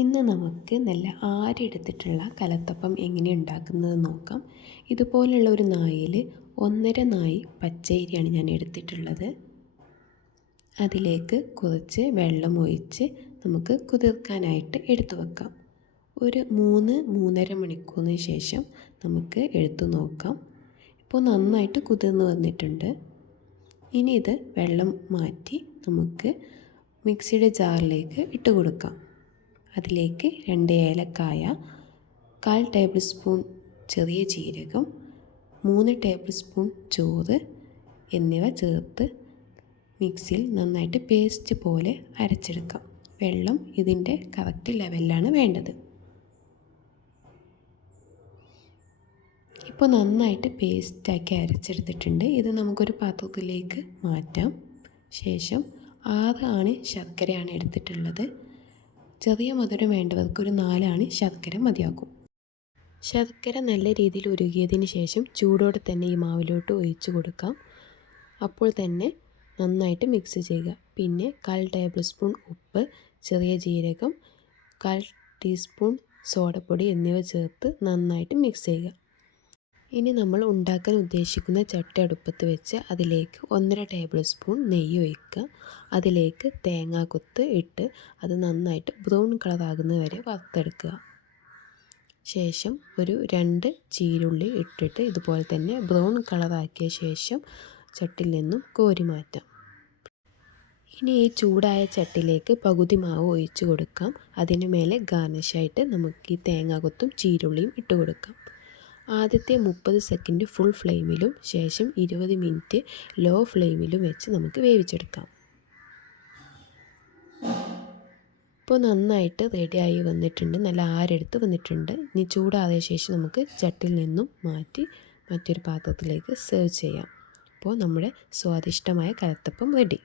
ഇന്ന് നമുക്ക് നല്ല ആരെടുത്തിട്ടുള്ള കലത്തപ്പം എങ്ങനെ ഉണ്ടാക്കുന്നത് നോക്കാം. ഇതുപോലുള്ള ഒരു നായിൽ 1.5 നാഴി പച്ചരിയാണ് ഞാൻ എടുത്തിട്ടുള്ളത്. അതിലേക്ക് കുറച്ച് വെള്ളം ഒഴിച്ച് നമുക്ക് കുതിർക്കാനായിട്ട് എടുത്തു വെക്കാം. ഒരു 3-3.5 മണിക്കൂറിന് ശേഷം നമുക്ക് എടുത്തു നോക്കാം. ഇപ്പോൾ നന്നായിട്ട് കുതിർന്ന് വന്നിട്ടുണ്ട്. ഇനി ഇത് വെള്ളം മാറ്റി നമുക്ക് മിക്സിയുടെ ജാറിലേക്ക് ഇട്ട് കൊടുക്കാം. അതിലേക്ക് 2 ഏലക്കായ, 1/4 ടേബിൾ സ്പൂൺ ചെറിയ ജീരകം, 3 ടേബിൾ സ്പൂൺ ചോറ് എന്നിവ ചേർത്ത് മിക്സിയിൽ നന്നായിട്ട് പേസ്റ്റ് പോലെ അരച്ചെടുക്കാം. വെള്ളം ഇതിൻ്റെ കറക്റ്റ് ലെവലിലാണ് വേണ്ടത്. ഇപ്പോൾ നന്നായിട്ട് പേസ്റ്റാക്കി അരച്ചെടുത്തിട്ടുണ്ട്. ഇത് നമുക്കൊരു പാത്രത്തിലേക്ക് മാറ്റാം. ശേഷം 6 ആണി ശർക്കരയാണ് എടുത്തിട്ടുള്ളത്. ചെറിയ മധുരം വേണ്ടവർക്ക് ഒരു 4 ആണി ശർക്കര മതിയാകും. ശർക്കര നല്ല രീതിയിൽ ഉരുകിയതിന് ശേഷം ചൂടോടെ തന്നെ ഈ മാവിലോട്ട് ഒഴിച്ചു കൊടുക്കാം. അപ്പോൾ തന്നെ നന്നായിട്ട് മിക്സ് ചെയ്യുക. പിന്നെ 1/4 ടേബിൾ സ്പൂൺ ഉപ്പ്, ചെറിയ ജീരകം, 1/4 ടീസ്പൂൺ സോഡപ്പൊടി എന്നിവ ചേർത്ത് നന്നായിട്ട് മിക്സ് ചെയ്യുക. ഇനി നമ്മൾ ഉണ്ടാക്കാൻ ഉദ്ദേശിക്കുന്ന ചട്ടി അടുപ്പത്ത് വെച്ച് അതിലേക്ക് 1.5 ടേബിൾ സ്പൂൺ നെയ്യ് ഒഴിക്കുക. അതിലേക്ക് തേങ്ങാക്കൊത്ത് ഇട്ട് അത് നന്നായിട്ട് ബ്രൗൺ കളറാകുന്നത് വരെ വറുത്തെടുക്കുക. ശേഷം ഒരു 2 ചീരുള്ളി ഇട്ടിട്ട് ഇതുപോലെ തന്നെ ബ്രൗൺ കളറാക്കിയ ശേഷം ചട്ടിയിൽ നിന്നും കോരി മാറ്റാം. ഇനി ഈ ചൂടായ ചട്ടിയിലേക്ക് പകുതി മാവ് ഒഴിച്ച് കൊടുക്കാം. അതിന് മേലെ ഗാർണിഷായിട്ട് നമുക്ക് ഈ തേങ്ങാക്കൊത്തും ചീരുള്ളിയും ഇട്ട് കൊടുക്കാം. ആദ്യത്തെ 30 സെക്കൻഡ് ഫുൾ ഫ്ലെയിമിലും ശേഷം 20 മിനിറ്റ് ലോ ഫ്ലെയിമിലും വെച്ച് നമുക്ക് വേവിച്ചെടുക്കാം. ഇപ്പോൾ നന്നായിട്ട് റെഡിയായി വന്നിട്ടുണ്ട്. നല്ല ആരെടുത്ത് വന്നിട്ടുണ്ട്. ഇനി ചൂടാറിയ ശേഷം നമുക്ക് ചട്ടിയിൽ നിന്നും മാറ്റി മറ്റൊരു പാത്രത്തിലേക്ക് സെർവ് ചെയ്യാം. അപ്പോൾ നമ്മുടെ സ്വാദിഷ്ടമായ കലത്തപ്പം റെഡി.